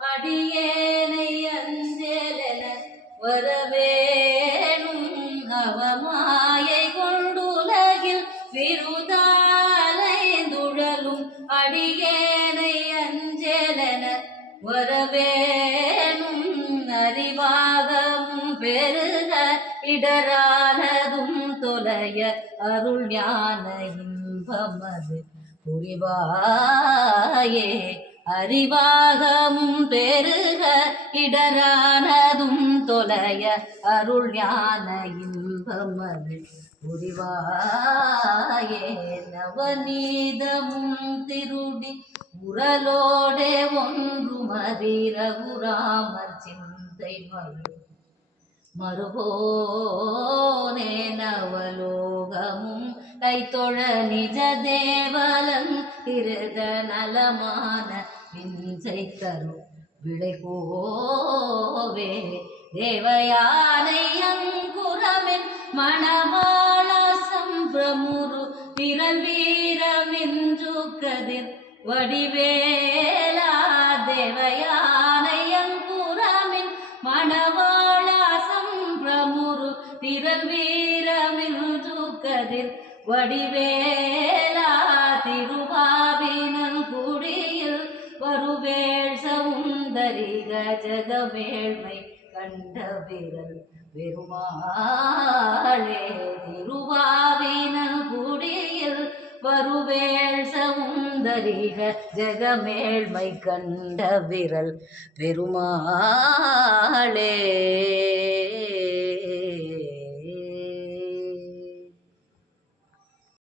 அடியேனை அஞ்சேலென வரவேணும் அவமாயை கொண்டுலகில் விருதாலைந்துழலும் அடியேனை அஞ்சேலென வரவேணும் அறிவாகமும் பெருக இடரானதும் தொலைய அருள் ஞான இன்பமது புரிவாயே அறிவாகமும் பெருக இடரானதும் தொலைய அருள் ஞான இன்பமது புரிவாயே நவநீதமும் திருடி உரலோடே ஒன்று மதிரகுராமர் சிந்தை மறுபோனே நவலோகமும் கைத்தொழ நிஜ தேவலன் இருத நலமான விஞ்சை தரும் விளைகோவே தேவயானை அங்குரமின் மணவாள சம்பிரமுரு திரள் வீரமின்று கதிர் வடிவேலா தேவயானை அங்குரமின் மணவாள சம்பிரமுரு திரள் வீரமின்று கதிர் வடிவேலா திருவாவினன் குடியில் வருவேள் சவுந்தரிக ஜகவேள்மை கண்ட விரல் பெருமாளே திருவாவினன் குடியில் வருவேள் சவுந்தரிக ஜகமேழ்மை கண்ட விரல் பெருமாளே.